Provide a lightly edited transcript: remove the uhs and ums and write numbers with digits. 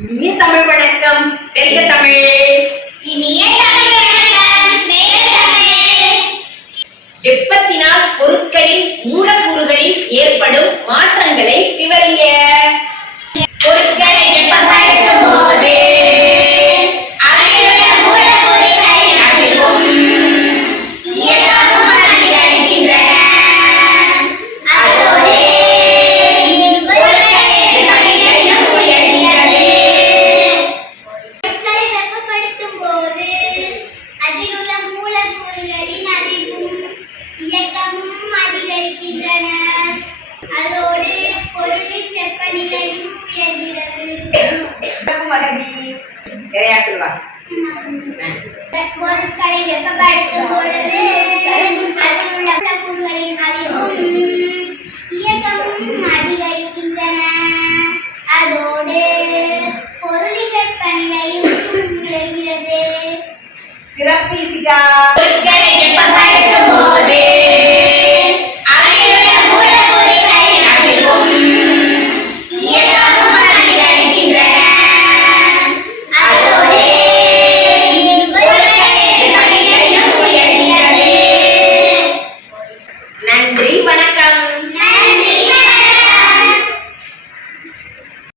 இனிய தமிழ் வணக்கம். வெல்க தமிழ். இனிய தமிழ் வணக்கம். வெல்க தமிழ். வெப்பத்தினால் பொருட்களின் மூலக்கூறுகளில் ஏற்படும் மாற்றங்களை விவரிங்க. பொருட்களை வெப்பப்படுத்தும் போது அவையுள்ள மூலக்கூறுகளின் அதிர்வும் இயக்கமும் அதிகரிக்கின்றன. அதோடு பொருட்களின் வெப்பநிலையும் உயர்கிறது. பொருட்களை வெப்பப்படுத்தும் போது அதில் உள்ள மூலக்கூறுகளின் அதிர்வும் இயக்கமும் அதிகரிக்கின்றன. அதோடு பொருளின் வெப்பநிலையும் உயர்கிறது. பொருட்களை வெப்பப்படுத்தும் பொழுது அதில் உள்ள மூலக்கூறுகளின் அதிர்வும் இயக்கமும் அதிகரிக்கின்றன. அதோடு பொருளின் வெப்பநிலையும் உயர்கிறது. சிறப்பு இசிகா.